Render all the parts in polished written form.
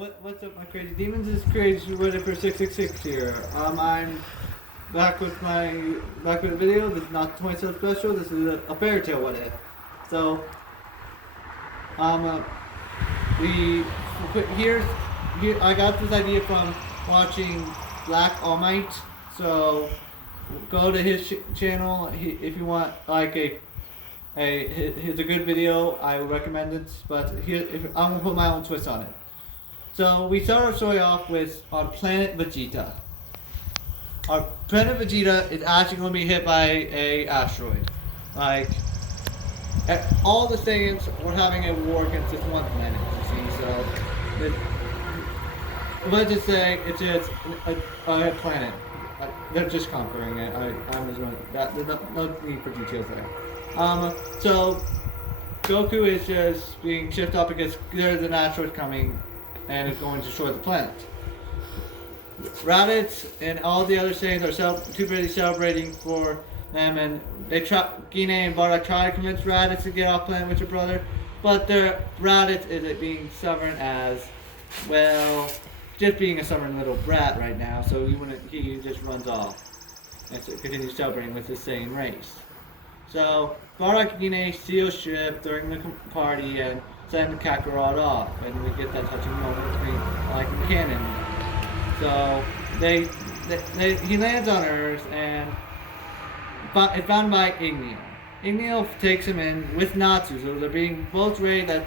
What's up, my crazy demons? It's Crazy Reddit for 666 here. I'm back with a video. This is not the 27th special. This is a fairy tale what if. So, we here I got this idea from watching Black All Might. So, go to his channel if you want like here's a good video. I would recommend it, but I'm gonna put my own twist on it. So we start our story off with our planet Vegeta. Our planet Vegeta is actually going to be hit by a asteroid. Like all the Saiyans were having a war against this one planet. You see, so let's just say it's just a planet. They're just conquering it. I'm just going. There's no need for details there. So Goku is just being shipped up because there's an asteroid coming and it's going to destroy the planet. Raditz and all the other Saiyans are too busy celebrating for them, and Gine and Bardock try to convince Raditz to get off planet with your brother, but Raditz is being stubborn as well, just being a stubborn little brat right now, so he just runs off and continues celebrating with his Saiyan race. So Bardock and Gine steal ship during the party and send Kakarot off, and we get that touching moment between like in canon. So he lands on Earth and it's found by Igneo. Igneo takes him in with Natsu, so they're being both raised as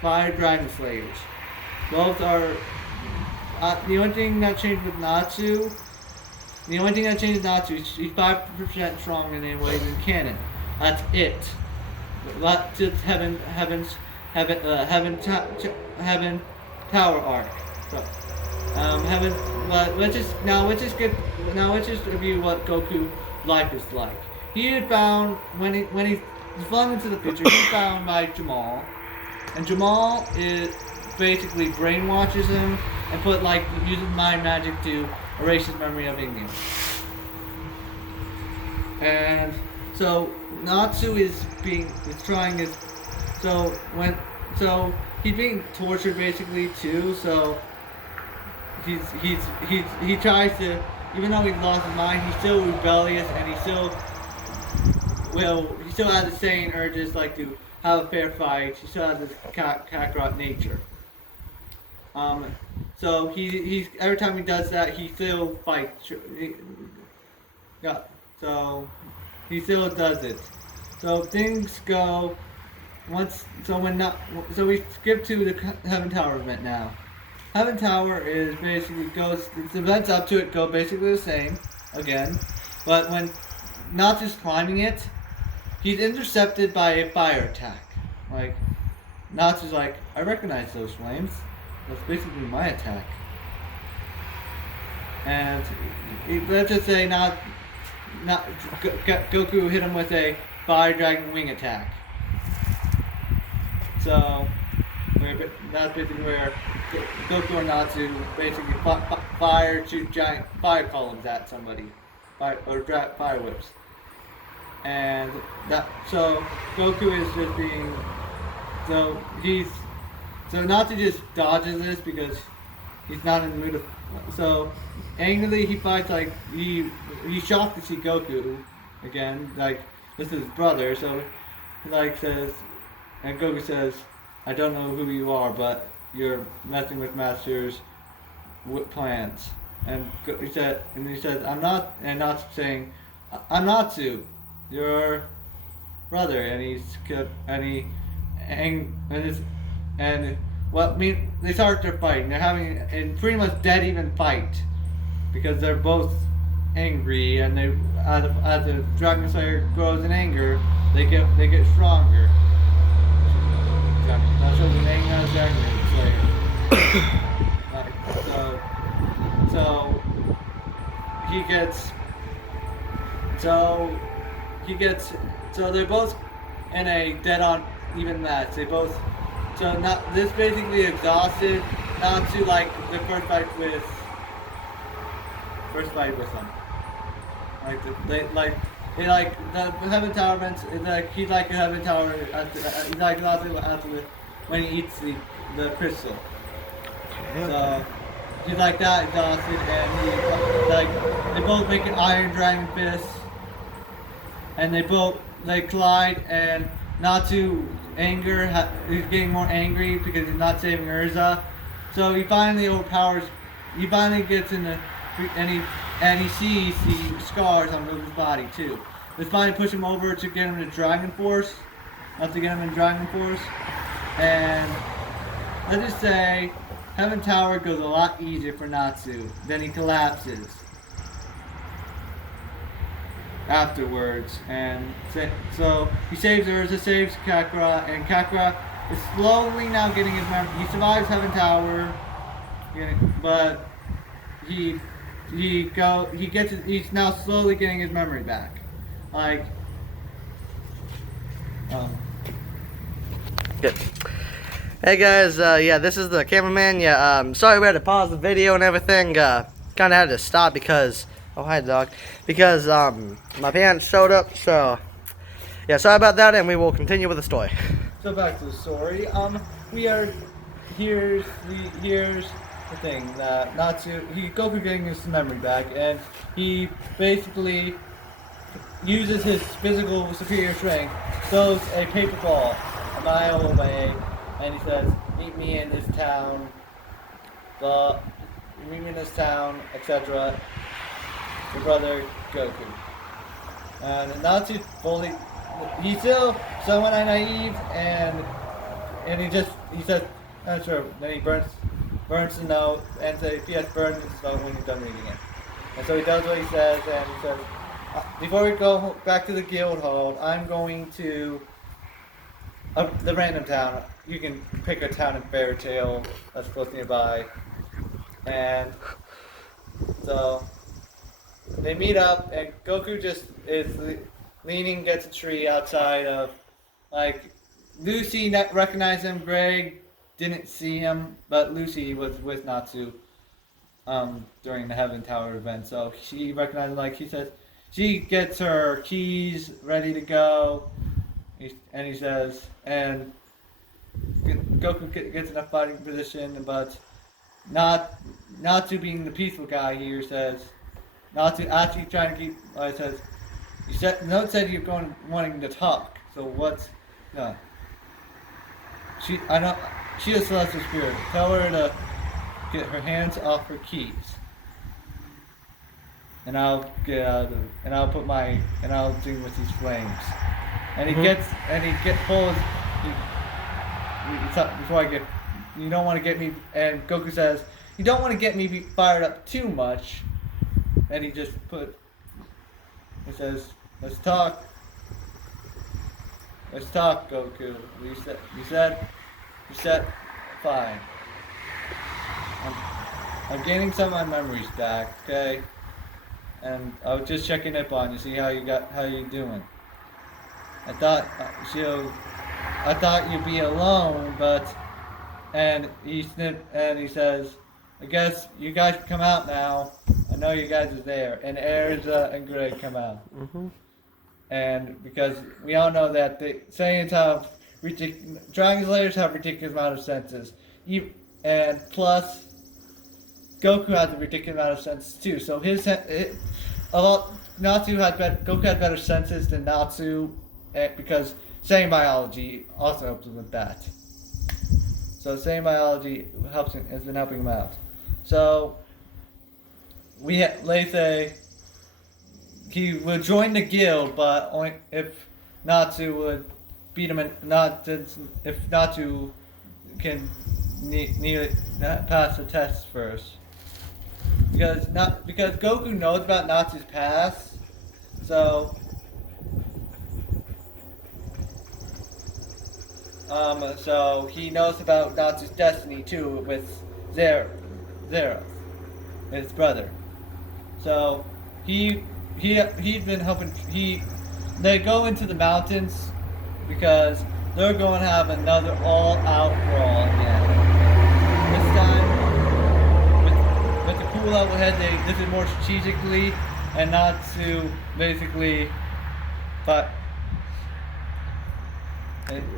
fire dragon slayers. Both are the only thing that changed with Natsu. The only thing that changed with Natsu is she's 5% stronger in ways in canon. That's it. That's just heaven power arc. So, let's just review what Goku life is like. He is found when he flung into the future. He's found by Jamal, and Jamal basically brainwashes him and uses mind magic to erase his memory of Ignis. And so Natsu is he's being tortured basically too. So he tries to, even though he's lost his mind, he's still rebellious and he still has the same urges like to have a fair fight. He still has this Kakarot nature. So he's every time he does that, he still fights. So he still does it. So things go so we skip to the Heaven Tower event now. Heaven Tower is basically the events up to it go basically the same again, but when Natsu's climbing it, he's intercepted by a fire attack. Like Natsu's like, I recognize those flames. That's basically my attack. And let's just say Goku hit him with a fire dragon wing attack. So that's basically where Goku and Natsu basically shoot giant fire columns at somebody, fire whips, and so Goku is just being so Natsu just dodges this because he's not in the mood of. So angrily he fights he's shocked to see Goku again, like this is his brother. So he says. And Goku says, I don't know who you are, but you're messing with Master's plans. And he says, I'm not, and Natsu saying, I'm Natsu, your brother. And they start their fight, and they're having a pretty much dead even fight because they're both angry, and as the Dragon Slayer grows in anger, they get stronger. Not sure the name of the Dragon Slayer. So they're both in a dead-on even match. This basically exhausted, not to the first fight with them. The Heaven Tower events, he's like a Heaven Tower, he's like after when he eats the crystal. So he's like that exhausted, and he like they both make an Iron Dragon fist, and they collide, and Natsu he's getting more angry because he's not saving Urza, so he finally overpowers. He finally gets in the and he sees the scars on Goku's body too. They finally push him over to get him to Dragon Force, not to get him in Dragon Force, and let's just say Heaven Tower goes a lot easier for Natsu. Then he collapses afterwards, and so he saves Urza, saves Kakarot, and Kakarot is slowly now getting his memory. He survives Heaven Tower, but he's now slowly getting his memory back. Like, Good. Hey guys, yeah, this is the cameraman. Yeah, sorry we had to pause the video and everything. Kind of had to stop because, oh hi dog, because my parents showed up. So yeah, sorry about that, and we will continue with the story. So back to the story. Here's the thing that Goku getting his memory back, and he basically uses his physical superior strength, throws a paper ball a mile away, and he says, "Meet me in this town, etc." Your brother Goku, and Natsu he's still somewhat naive, and he says, "Not sure." Then he burns the note and says, "Yes, burn this note when you're done reading it." And so he does what he says, and he says, "Before we go back to the guild hall, I'm going to the random town. You can pick a town in Fairy Tale that's close nearby." And so they meet up, and Goku just is leaning against a tree outside of, like, Lucy recognized him. Greg didn't see him, but Lucy was with Natsu during the Heaven Tower event, so she recognized him. Like, he says, she gets her keys ready to go, and he says, and Goku gets in a fighting position, but Natsu being the peaceful guy here says, Natsu actually trying to keep, says, the note said you're wanting to talk, so what's, no. She a celestial spirit. Tell her to get her hands off her keys. And I'll get out of it, and I'll deal with these flames. And he pulls, before I get, you don't want to get me, and Goku says, you don't want to get me fired up too much. And he says, let's talk, Goku. You said, fine. I'm gaining some of my memories back, okay? And I was just checking up on you, see how you doing. I thought you'd be alone, and he says, I guess you guys can come out now. I know you guys are there. And Erza and Greg come out. Mm-hmm. And because we all know that the Saiyans have Dragon Slayers have ridiculous amount of senses. And plus, Goku has a ridiculous amount of senses too. So Goku had better senses than Natsu, because Saiyan biology also helps him with that. So Saiyan biology has been helping him out. So they say he would join the guild, but only if Natsu would beat him, if Natsu can pass the test first. Because Goku knows about Natsu's past, so he knows about Natsu's destiny too with Zero, his brother. So he's been helping. They go into the mountains because they're going to have another all-out brawl again. This time with the cool level head, this is more strategically and not to basically, but.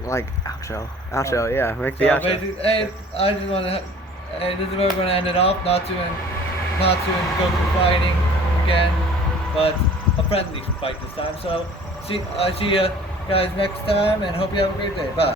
Like outro, yeah. Make the outro. Hey, I just want to, And this is where we're gonna end it off. Not doing Goku fighting again, but a friendly fight this time. So see you guys next time, and hope you have a great day. Bye.